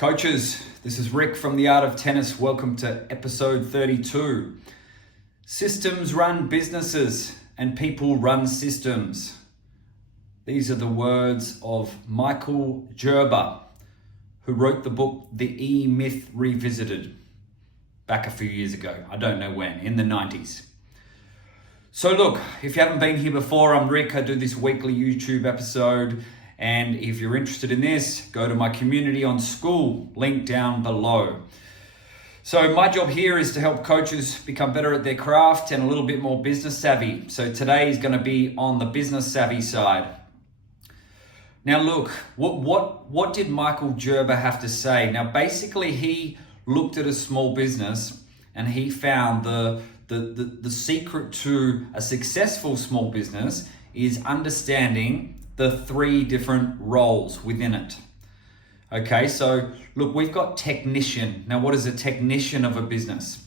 Coaches, this is Rick from The Art of Tennis. Welcome to episode 32. Systems run businesses and people run systems. These are the words of Michael Gerber, who wrote the book The E-Myth Revisited back a few years ago. I don't know when, in the 90s. So look, if you haven't been here before, I'm Rick. I do this weekly YouTube episode. And if you're interested in this, go to my community on Skool, link down below. So my job here is to help coaches become better at their craft and a little bit more business savvy. So today is going to be on the business savvy side. Now look, what did Michael Gerber have to say? Now basically he looked at a small business and he found the secret to a successful small business is understanding the three different roles within it. Okay, so look, we've got technician. Now, what is a technician of a business?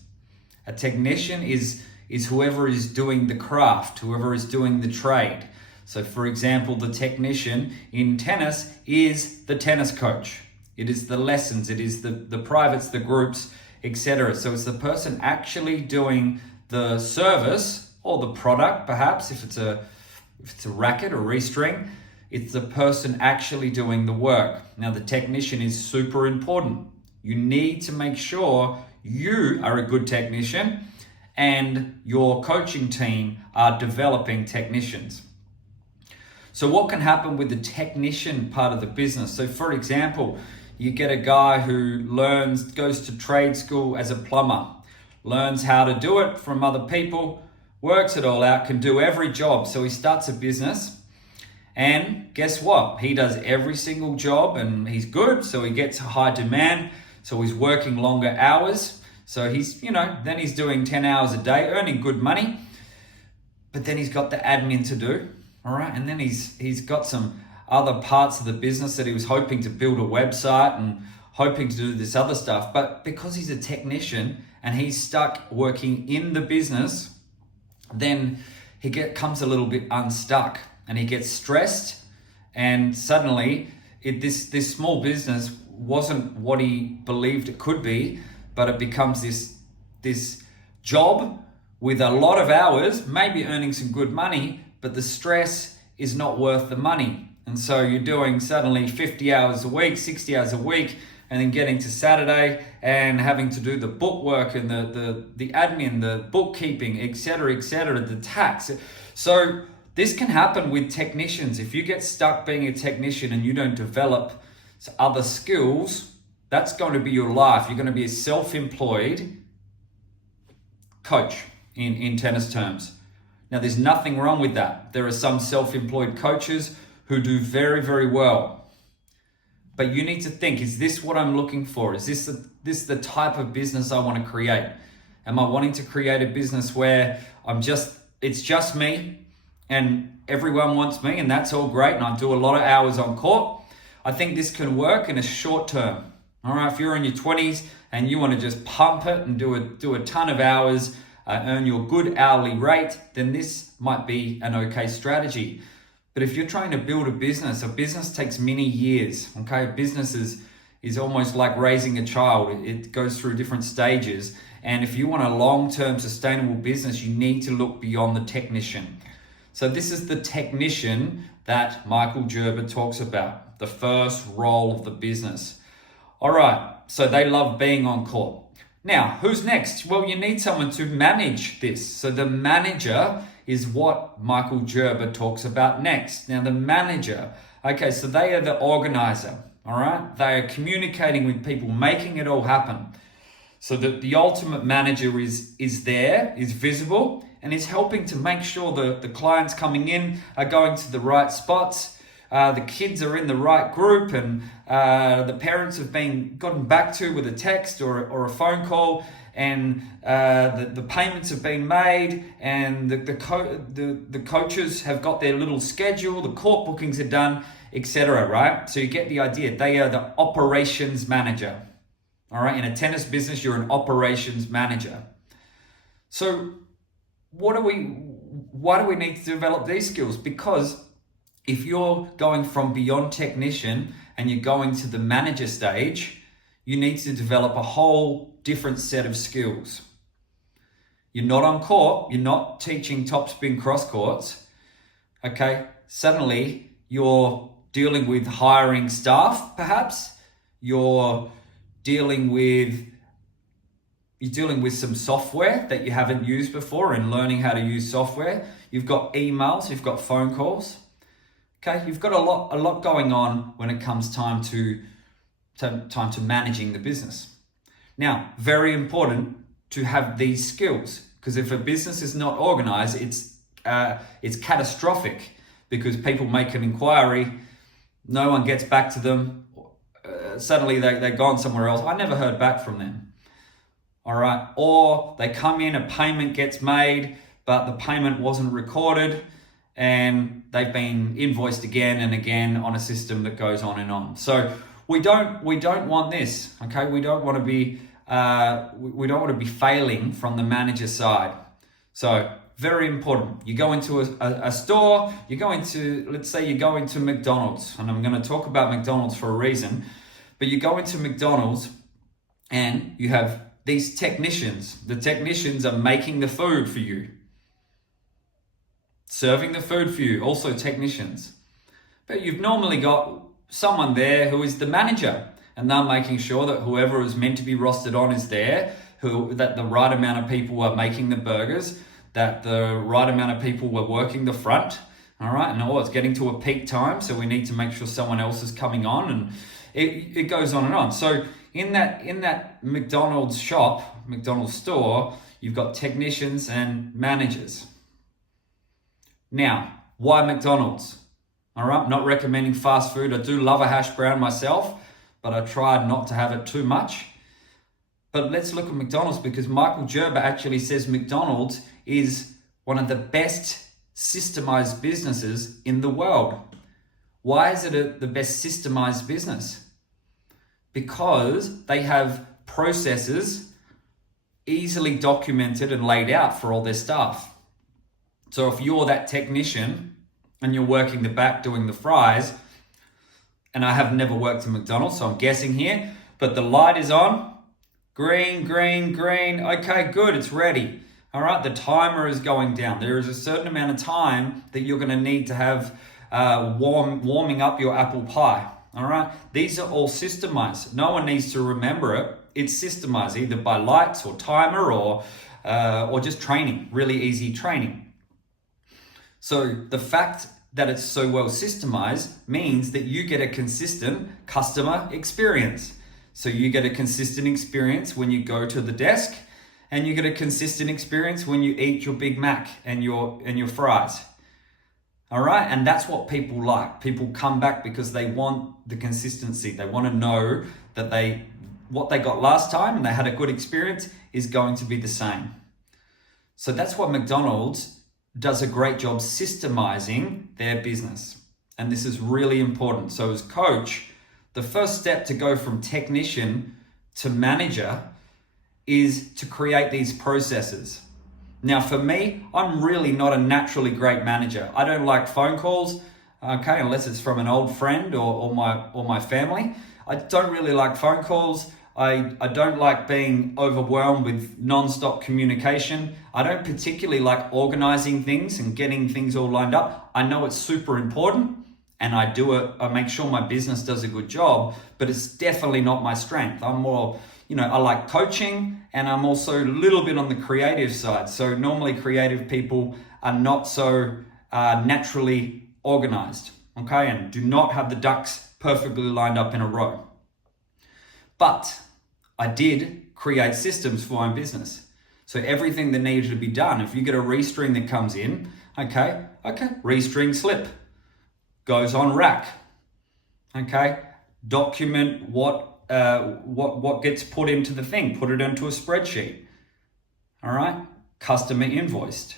A technician is whoever is doing the craft, whoever is doing the trade. So for example, the technician in tennis is the tennis coach. It is the lessons, it is the privates, the groups, etc. So it's the person actually doing the service or the product, perhaps, if it's a racket or restring. It's the person actually doing the work. Now, the technician is super important. You need to make sure you are a good technician and your coaching team are developing technicians. So what can happen with the technician part of the business? So for example, you get a guy who goes to trade school as a plumber, learns how to do it from other people, works it all out, can do every job. So he starts a business. And guess what? He does every single job and he's good. So he gets high demand. So he's working longer hours. So then he's doing 10 hours a day, earning good money. But then he's got the admin to do. All right. And then he's got some other parts of the business that he was hoping to build a website and hoping to do this other stuff. But because he's a technician and he's stuck working in the business, then he comes a little bit unstuck. And he gets stressed, and suddenly this small business wasn't what he believed it could be, but it becomes this job with a lot of hours, maybe earning some good money, but the stress is not worth the money. And so you're doing suddenly 50 hours a week, 60 hours a week, and then getting to Saturday and having to do the bookwork and the admin, the bookkeeping, etc., the tax. So this can happen with technicians. If you get stuck being a technician and you don't develop other skills, that's going to be your life. You're going to be a self-employed coach in tennis terms. Now, there's nothing wrong with that. There are some self-employed coaches who do very, very well. But you need to think, is this what I'm looking for? Is this the type of business I want to create? Am I wanting to create a business where it's just me? And everyone wants me, and that's all great, and I do a lot of hours on court. I think this can work in a short term. All right, if you're in your 20s and you want to just pump it and do a ton of hours, earn your good hourly rate, then this might be an okay strategy. But if you're trying to build a business takes many years. Okay, a business is almost like raising a child. It goes through different stages. And if you want a long-term sustainable business, you need to look beyond the technician. So this is the technician that Michael Gerber talks about, the first role of the business. All right, so they love being on court. Now, who's next? Well, you need someone to manage this. So the manager is what Michael Gerber talks about next. Now, the manager, okay, so they are the organizer, all right? They are communicating with people, making it all happen. So that the ultimate manager is there, is visible, and is helping to make sure the clients coming in are going to the right spots, the kids are in the right group, and the parents have been gotten back to with a text or a phone call, and the payments have been made, and the coaches have got their little schedule, the court bookings are done, etc., right? So you get the idea. They are the operations manager. All right, in a tennis business, you're an operations manager. So why do we need to develop these skills? Because if you're going from beyond technician and you're going to the manager stage, you need to develop a whole different set of skills. You're not on court, you're not teaching topspin cross courts, okay? Suddenly you're dealing with hiring staff, perhaps. You're dealing with some software that you haven't used before and learning how to use software. You've got emails, you've got phone calls. Okay, you've got a lot going on when it comes time to managing the business. Now, very important to have these skills, because if a business is not organized, it's catastrophic, because people make an inquiry, no one gets back to them, suddenly they're gone somewhere else. I never heard back from them. All right, or they come in, a payment gets made, but the payment wasn't recorded, and they've been invoiced again and again on a system that goes on and on. So we don't want this. Okay, we don't want to be failing from the manager side. So very important. You go into a store. Let's say you go into McDonald's, and I'm going to talk about McDonald's for a reason. But you go into McDonald's, and you have these technicians. The technicians are making the food for you, serving the food for you, also technicians. But you've normally got someone there who is the manager, and they're making sure that whoever is meant to be rostered on is there, that the right amount of people are making the burgers, that the right amount of people were working the front, all right? And it's getting to a peak time, so we need to make sure someone else is coming on, and it goes on and on. So in that McDonald's shop, McDonald's store, you've got technicians and managers. Now, why McDonald's? All right, not recommending fast food. I do love a hash brown myself, but I tried not to have it too much. But let's look at McDonald's, because Michael Gerber actually says McDonald's is one of the best systemized businesses in the world. Why is it the best systemized business? Because they have processes easily documented and laid out for all their staff. So if you're that technician and you're working the back doing the fries, and I have never worked at McDonald's, so I'm guessing here, but the light is on, green, green, green, okay, good, it's ready. All right, the timer is going down. There is a certain amount of time that you're gonna need to have warming up your apple pie. All right, these are all systemized. No one needs to remember it. It's systemized either by lights or timer or just training, really easy training. So the fact that it's so well systemized means that you get a consistent customer experience. So you get a consistent experience when you go to the desk, and you get a consistent experience when you eat your Big Mac and your fries. All right, and that's what people like. People come back because they want the consistency. They want to know that what they got last time and they had a good experience is going to be the same. So that's what McDonald's does a great job systemizing their business. And this is really important. So as coach, the first step to go from technician to manager is to create these processes. Now for me, I'm really not a naturally great manager. I don't like phone calls, okay, unless it's from an old friend or my family. I don't really like phone calls. I don't like being overwhelmed with non-stop communication. I don't particularly like organizing things and getting things all lined up. I know it's super important, and I make sure my business does a good job, but it's definitely not my strength. I'm more, I like coaching, and I'm also a little bit on the creative side. So normally creative people are not so naturally organized, okay, and do not have the ducks perfectly lined up in a row. But I did create systems for my business. So everything that needed to be done, if you get a restring that comes in, okay, restring slip, goes on rack, okay, document what gets put into the thing, put it into a spreadsheet, all right, customer invoiced,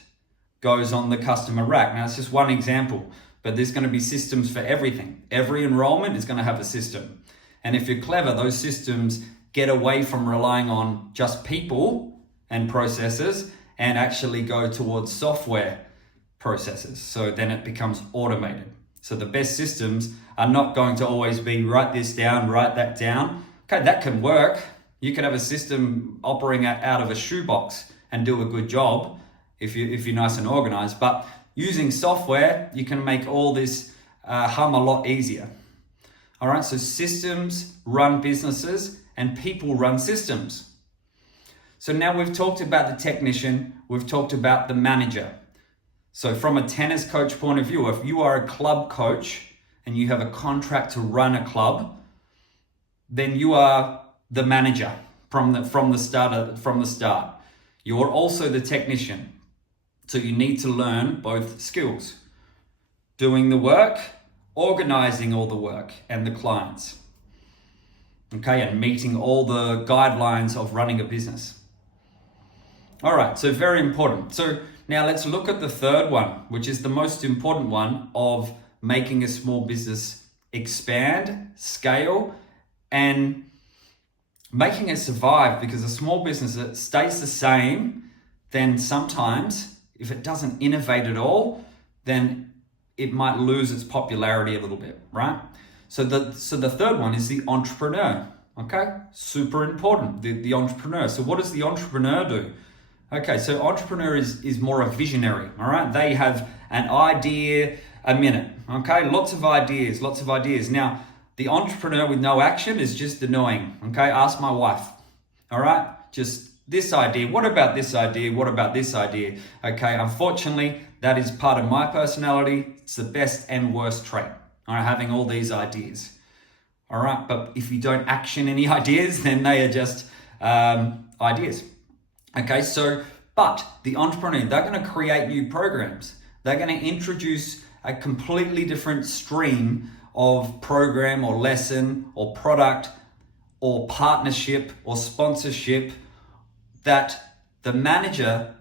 goes on the customer rack. Now it's just one example, but there's going to be systems for everything. Every enrollment is going to have a system. And if you're clever, those systems get away from relying on just people and processes and actually go towards software processes. So then it becomes automated. So the best systems are not going to always be write this down, write that down. Okay, that can work. You can have a system operating out of a shoebox and do a good job if you're nice and organized. But using software, you can make all this hum a lot easier. All right, so systems run businesses and people run systems. So now we've talked about the technician, we've talked about the manager. So from a tennis coach point of view, if you are a club coach and you have a contract to run a club, then you are the manager from the start. You're also the technician. So you need to learn both skills. Doing the work, organizing all the work and the clients. Okay, and meeting all the guidelines of running a business. All right, so very important. So now let's look at the third one, which is the most important one of making a small business expand, scale, and making it survive. Because a small business that stays the same, then sometimes if it doesn't innovate at all, then it might lose its popularity a little bit, right? So the third one is the entrepreneur, okay? Super important, the entrepreneur. So what does the entrepreneur do? Okay, so entrepreneur is more a visionary, all right? They have an idea a minute, okay? Lots of ideas. Now, the entrepreneur with no action is just annoying, okay? Ask my wife, all right? Just this idea, what about this idea? What about this idea? Okay, unfortunately, that is part of my personality. It's the best and worst trait, all right? Having all these ideas, all right? But if you don't action any ideas, then they are just ideas. Okay, so, but the entrepreneur, they're going to create new programs. They're going to introduce a completely different stream of program or lesson or product or partnership or sponsorship that the manager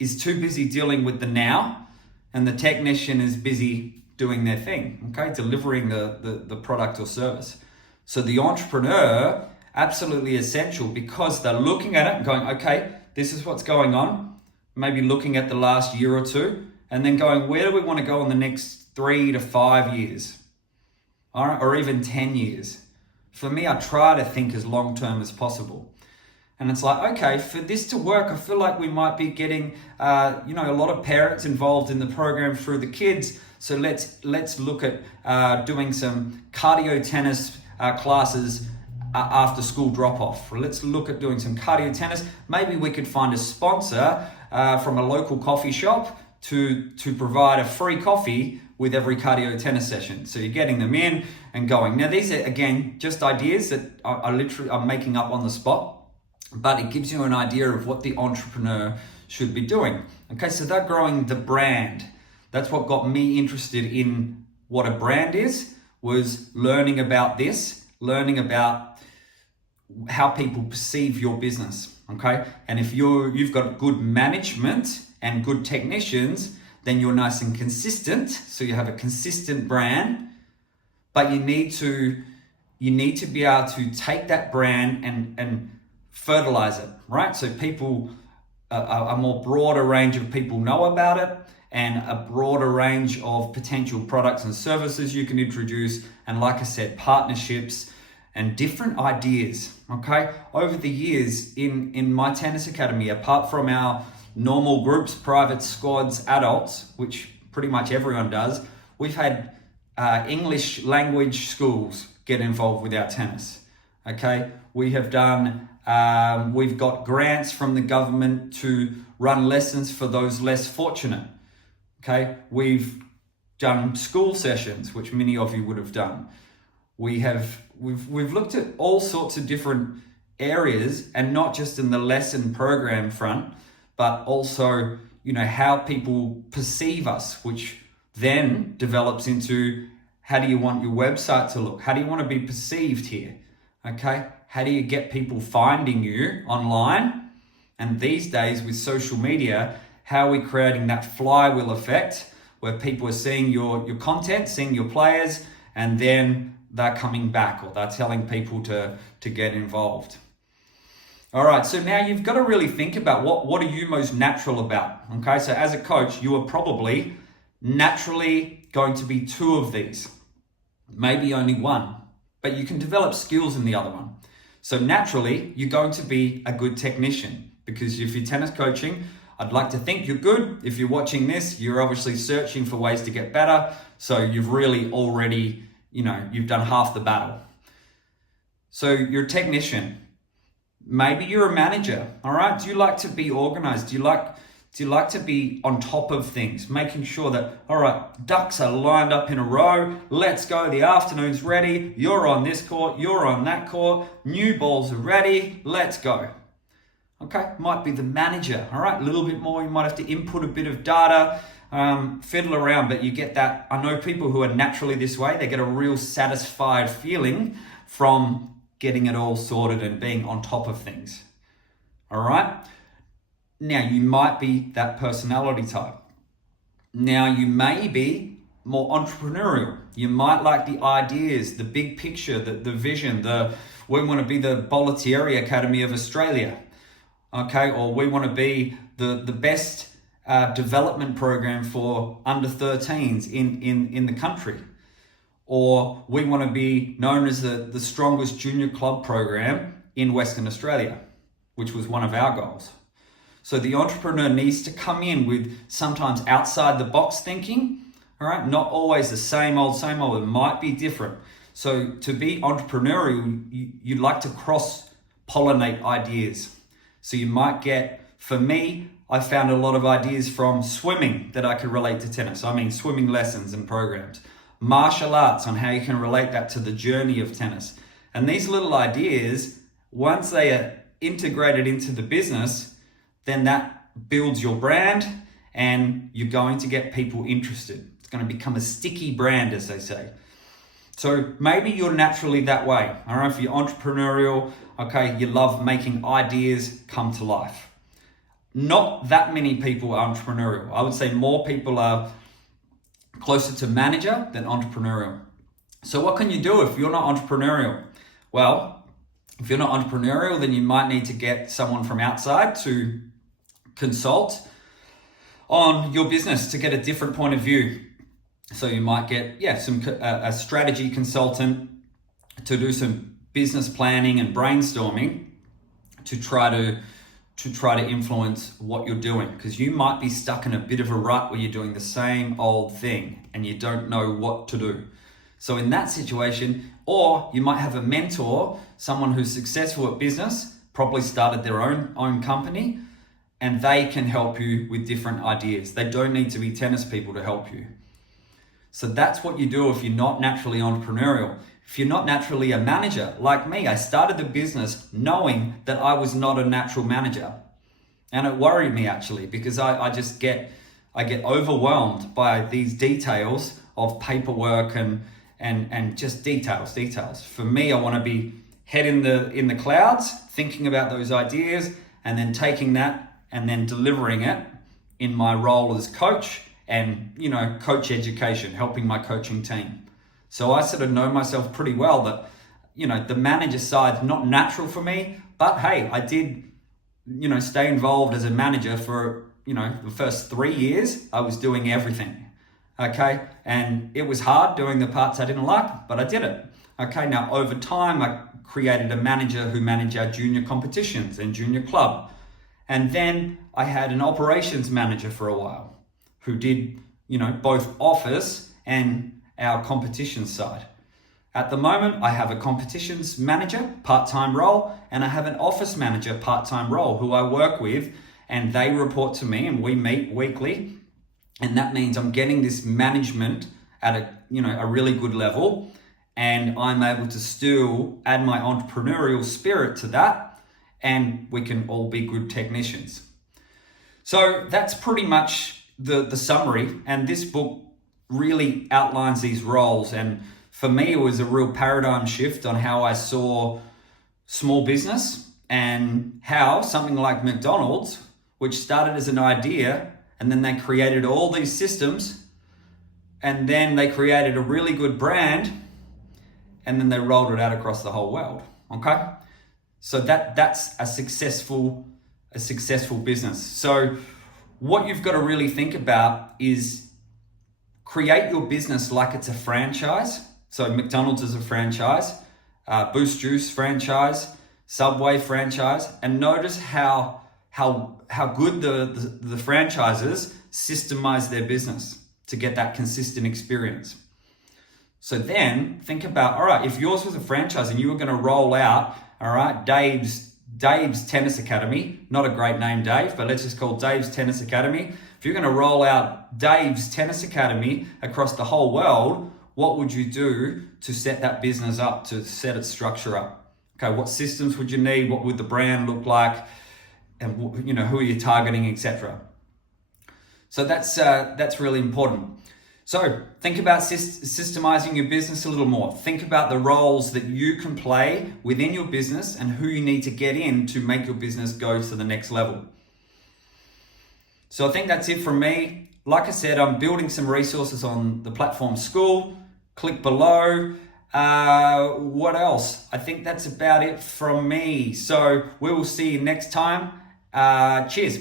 is too busy dealing with the now and the technician is busy doing their thing, okay, delivering the product or service. So the entrepreneur, absolutely essential, because they're looking at it and going, okay, this is what's going on, maybe looking at the last year or two, and then going, where do we want to go in the next 3 to 5 years? All right, or even 10 years. For me, I try to think as long-term as possible. And it's like, okay, for this to work, I feel like we might be getting, a lot of parents involved in the program through the kids. So let's look at doing some cardio tennis classes after school drop-off. Let's look at doing some cardio tennis. Maybe we could find a sponsor from a local coffee shop to provide a free coffee with every cardio tennis session. So you're getting them in and going. Now these are, again, just ideas that I'm making up on the spot, but it gives you an idea of what the entrepreneur should be doing. Okay, so they're growing the brand. That's what got me interested in what a brand is, was learning about this, learning about how people perceive your business, okay? And if you've got good management and good technicians, then you're nice and consistent. So you have a consistent brand, but you need to be able to take that brand and fertilize it, right? So people, a more broader range of people know about it, and a broader range of potential products and services you can introduce. And like I said, partnerships and different ideas, okay? Over the years in my tennis academy, apart from our normal groups, private squads, adults, which pretty much everyone does, we've had English language schools get involved with our tennis, okay? We have done, we've got grants from the government to run lessons for those less fortunate, okay? We've done school sessions, which many of you would have done. We've looked at all sorts of different areas, and not just in the lesson program front, but also, how people perceive us, which then develops into how do you want your website to look? How do you want to be perceived here? Okay, how do you get people finding you online? And these days with social media, how are we creating that flywheel effect where people are seeing your content, seeing your players, and then they're coming back, or they're telling people to get involved. All right, so now you've got to really think about what are you most natural about, okay? So as a coach, you are probably naturally going to be 2 of these, maybe only 1, but you can develop skills in the other one. So naturally, you're going to be a good technician, because if you're tennis coaching, I'd like to think you're good. If you're watching this, you're obviously searching for ways to get better. So you've really already, you've done half the battle. So you're a technician. Maybe you're a manager, all right? Do you like to be organized? Do you like to be on top of things, making sure that, all right, ducks are lined up in a row, let's go, the afternoon's ready, you're on this court, you're on that court, new balls are ready, let's go. Okay, might be the manager, all right, a little bit more, you might have to input a bit of data, fiddle around, but you get that. I know people who are naturally this way, they get a real satisfied feeling from getting it all sorted and being on top of things, all right? Now, you might be that personality type. Now, you may be more entrepreneurial. You might like the ideas, the big picture, the vision, we want to be the Bollettieri Academy of Australia, okay? Or we want to be the best development program for under 13s in the country. Or we want to be known as the strongest junior club program in Western Australia, which was one of our goals. So the entrepreneur needs to come in with sometimes outside the box thinking, all right? Not always the same old, it might be different. So to be entrepreneurial, you like to cross-pollinate ideas. So you might get, for me, I found a lot of ideas from swimming that I could relate to tennis. I mean, swimming lessons and programs. Martial arts, on how you can relate that to the journey of tennis. And these little ideas, once they are integrated into the business, then that builds your brand and you're going to get people interested. It's going to become a sticky brand, as they say. So maybe you're naturally that way. All right, if you're entrepreneurial, okay, you love making ideas come to life. Not that many people are entrepreneurial. I would say more people are closer to manager than entrepreneurial. So what can you do if you're not entrepreneurial? Well, if you're not entrepreneurial, then you might need to get someone from outside to consult on your business to get a different point of view. So you might get a strategy consultant to do some business planning and brainstorming to try to influence what you're doing, because you might be stuck in a bit of a rut where you're doing the same old thing and you don't know what to do. So in that situation, or you might have a mentor, someone who's successful at business, probably started their own company, and they can help you with different ideas. They don't need to be tennis people to help you. So that's what you do if you're not naturally entrepreneurial. If you're not naturally a manager, like me, I started the business knowing that I was not a natural manager. And it worried me actually, because I get overwhelmed by these details of paperwork and just details. For me, I want to be head in the clouds, thinking about those ideas, and then taking that and then delivering it in my role as coach and, coach education, helping my coaching team. So I sort of know myself pretty well that, the manager side's not natural for me, but hey, I did, stay involved as a manager for, the first 3 years. I was doing everything, okay? And it was hard doing the parts I didn't like, but I did it. Okay, now over time, I created a manager who managed our junior competitions and junior club. And then I had an operations manager for a while who did, both office and our competition side. At the moment, I have a competitions manager, part-time role, and I have an office manager, part-time role, who I work with, and they report to me and we meet weekly. And that means I'm getting this management at a really good level, and I'm able to still add my entrepreneurial spirit to that, and we can all be good technicians. So that's pretty much the summary, and this book really outlines these roles. And for me, it was a real paradigm shift on how I saw small business and how something like McDonald's, which started as an idea, and then they created all these systems, and then they created a really good brand, and then they rolled it out across the whole world, okay? So that's a successful business. So what you've got to really think about is create your business like it's a franchise. So McDonald's is a franchise, Boost Juice franchise, Subway franchise, and notice how good the franchises systemize their business to get that consistent experience. So then think about, all right, if yours was a franchise and you were going to roll out, all right, Dave's Tennis Academy, not a great name, Dave, but let's just call Dave's Tennis Academy. If you're going to roll out Dave's Tennis Academy across the whole world, what would you do to set that business up, to set its structure up? Okay, what systems would you need? What would the brand look like? And you know, who are you targeting, etc. So that's really important. So think about systemizing your business a little more. Think about the roles that you can play within your business and who you need to get in to make your business go to the next level. So I think that's it from me. Like I said, I'm building some resources on the platform Skool. Click below. What else? I think that's about it from me. So we will see you next time. Cheers.